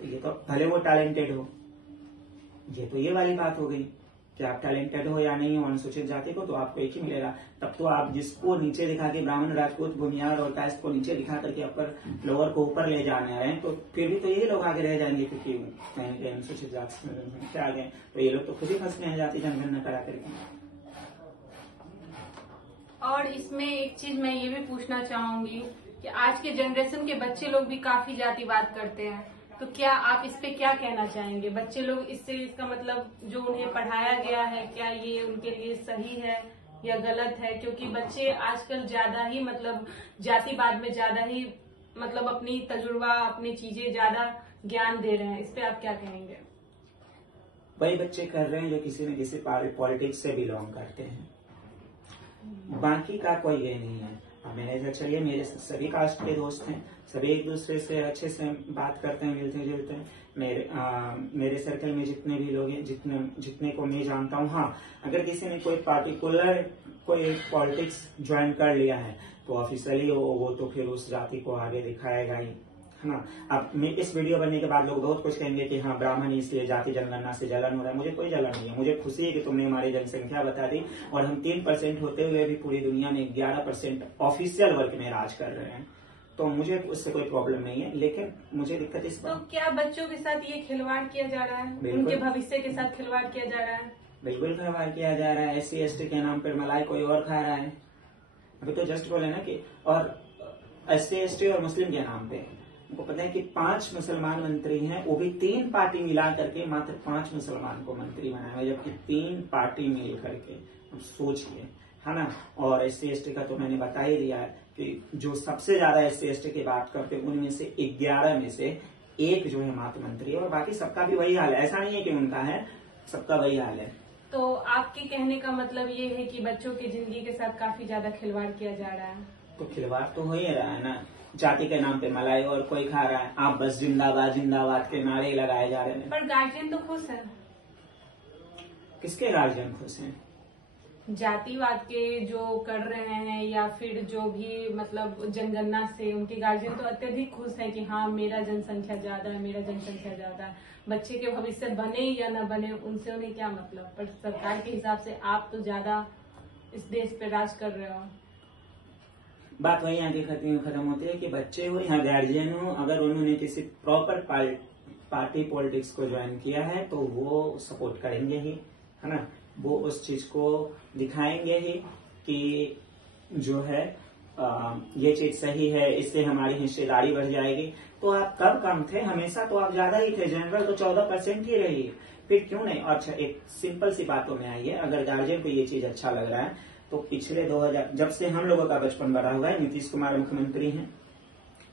तो ये तो भले वो टैलेंटेड हो, ये तो ये वाली बात हो गई कि आप टैलेंटेड हो या नहीं हो अनुसूचित जाति को तो आपको एक ही मिलेगा। तब तो आप जिसको नीचे दिखा के ब्राह्मण, राजपूत, भूमिहार और कास्ट को नीचे दिखा करके अपर लोअर को ऊपर ले जाने आ रहे हैं, तो फिर भी तो यही लोग आगे रह जाएंगे, क्योंकि कहीं कहीं अनुसूचित जाति से आ गए तो ये लोग तो खुद ही फंस गए हैं जाति जनगणना करा करके। और इसमें एक चीज मैं ये भी पूछना चाहूंगी कि आज के जनरेशन के बच्चे लोग भी काफी जातिवाद करते हैं, तो क्या आप इस पे क्या कहना चाहेंगे? बच्चे लोग इससे, इसका मतलब जो उन्हें पढ़ाया गया है, क्या ये उनके लिए सही है या गलत है? क्योंकि बच्चे आजकल ज्यादा ही मतलब जातिवाद में ज्यादा ही मतलब अपनी तजुर्बा, अपनी चीजें ज्यादा ज्ञान दे रहे हैं, इस पे आप क्या कहेंगे? वही बच्चे कर रहे हैं जो किसी न किसी पॉलिटिक्स से बिलोंग करते हैं, बाकी का कोई ये नहीं है। अब मैंने चलिए मेरे सभी कास्ट के दोस्त हैं, सभी एक दूसरे से अच्छे से बात करते हैं, मिलते जुलते हैं। मेरे सर्कल में जितने भी लोग हैं, जितने को मैं जानता हूँ, हाँ अगर किसी ने कोई पार्टिकुलर कोई पॉलिटिक्स ज्वाइन कर लिया है तो ऑफिशियली वो तो फिर उस जाति को आगे दिखाएगा ही, है ना। अब मैं इस वीडियो बनने के बाद लोग बहुत कुछ कहेंगे कि हाँ ब्राह्मण इसलिए जाति जनगणना से जलन हो रहा है। मुझे कोई जलन नहीं है, मुझे खुशी है कि तुमने हमारी जनसंख्या बता दी और हम 3% होते हुए भी पूरी दुनिया में 11% ऑफिशियल वर्ग में राज कर रहे हैं, तो मुझे उससे कोई प्रॉब्लम नहीं है। लेकिन मुझे दिक्कत इस तो क्या बच्चों के साथ ये खिलवाड़ किया जा रहा है, उनके भविष्य के साथ खिलवाड़ किया जा रहा है? बिल्कुल खिलवाड़ किया जा रहा है। SC/ST के नाम पर मलाई कोई और खा रहा है। अभी तो जस्ट बोले ना कि और SC/ST और मुस्लिम के नाम पे उनको पता है कि 5 मुसलमान मंत्री हैं, वो भी 3 पार्टी मिला करके मात्र 5 मुसलमान को मंत्री बनाया, जबकि 3 पार्टी मिल करके। अब सोचिए, है ना। और SC/ST का तो मैंने बता ही दिया है कि जो सबसे ज्यादा SC/ST की बात करते हैं उनमें से 11 में से 1 जो है मात्र मंत्री है, और बाकी सबका भी वही हाल है। ऐसा नहीं है कि उनका है, सबका वही हाल है। तो आपके कहने का मतलब ये है कि बच्चों की जिंदगी के साथ काफी ज्यादा खिलवाड़ किया जा रहा है? तो खिलवाड़ तो हो ही रहा है ना। जाति के नाम पे मलाई और कोई खा रहा है, आप बस जिंदाबाद जिंदाबाद के नारे लगाए जा रहे हैं। पर गार्जियन तो खुश है। किसके गार्जियन खुश हैं? जातिवाद के जो कर रहे हैं या फिर जो भी मतलब जनगणना से, उनके गार्जियन तो अत्यधिक खुश है कि हाँ मेरा जनसंख्या ज्यादा है, मेरा जनसंख्या ज्यादा है। बच्चे के भविष्य बने या न बने उनसे उन्हें क्या मतलब, पर सरकार के हिसाब से आप तो ज्यादा इस देश पे राज कर रहे हो। बात वही आगे खत्म होती है कि बच्चे हो या गार्जियन हो, अगर उन्होंने किसी प्रॉपर पार्टी पॉलिटिक्स को ज्वाइन किया है तो वो सपोर्ट करेंगे ही, है ना। वो उस चीज को दिखाएंगे ही कि जो है ये चीज सही है, इससे हमारी हिस्सेदारी बढ़ जाएगी। तो आप कब कम थे? हमेशा तो आप ज्यादा ही थे। जनरल तो 14% ही रही, फिर क्यों नहीं? अच्छा एक सिंपल सी बातों में आइए, अगर गार्जियन को ये चीज अच्छा लग रहा है तो पिछले 2000 जब से हम लोगों का बचपन बड़ा हुआ है, नीतीश कुमार मुख्यमंत्री हैं,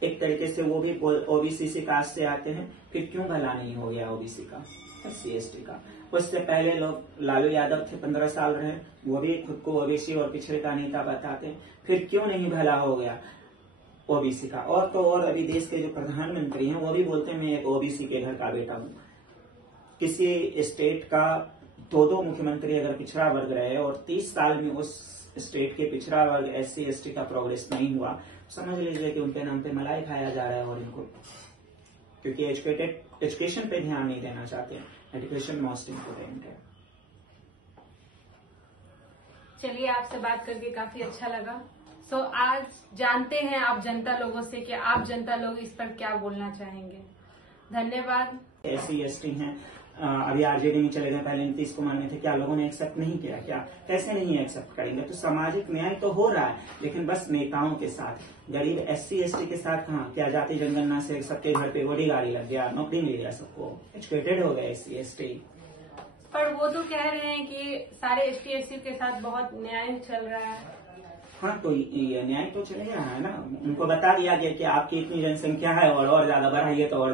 एक तरीके से वो भी OBC से कास्ट से आते हैं, फिर क्यों भला नहीं हो गया OBC का, SC/ST का? उससे पहले लोग लालू यादव थे, 15 साल रहे, वो भी खुद को OBC और पिछड़े का नेता बताते हैं, फिर क्यों नहीं भला हो गया OBC का? और तो और अभी देश के जो प्रधानमंत्री हैं वो भी बोलते हैं मैं एक OBC के घर का बेटा हूं। किसी स्टेट का 2 मुख्यमंत्री अगर पिछड़ा वर्ग रहे और 30 साल में उस स्टेट के पिछड़ा वर्ग SC/ST का प्रोग्रेस नहीं हुआ, समझ लीजिए कि उनके नाम पे मलाई खाया जा रहा है। और इनको क्योंकि एजुकेशन पे ध्यान नहीं देना चाहते हैं। एजुकेशन मोस्ट इम्पोर्टेंट है। चलिए, आपसे बात करके काफी अच्छा लगा। सो आज जानते हैं आप जनता लोगों से कि आप जनता लोग इस पर क्या बोलना चाहेंगे। धन्यवाद। SC/ST हैं, अभी RJD में चले गए, पहले नीतीश कुमार में थे, क्या लोगों ने एक्सेप्ट नहीं किया? क्या कैसे नहीं एक्सेप्ट करेंगे? तो सामाजिक न्याय तो हो रहा है, लेकिन बस नेताओं के साथ। गरीब SC/ST के साथ कहाँ? क्या जाति जनगणना से सबके घर पे बड़ी गाड़ी लग गया, नौकरी मिल गया सबको, एजुकेटेड हो गए SC/ST? पर वो तो कह रहे हैं कि सारे ST/SC के साथ बहुत न्याय चल रहा है। हाँ, तो ये न्याय तो चलेगा, है ना। उनको बता दिया गया कि आपकी इतनी जनसंख्या है और ज्यादा बढ़ाइए तो और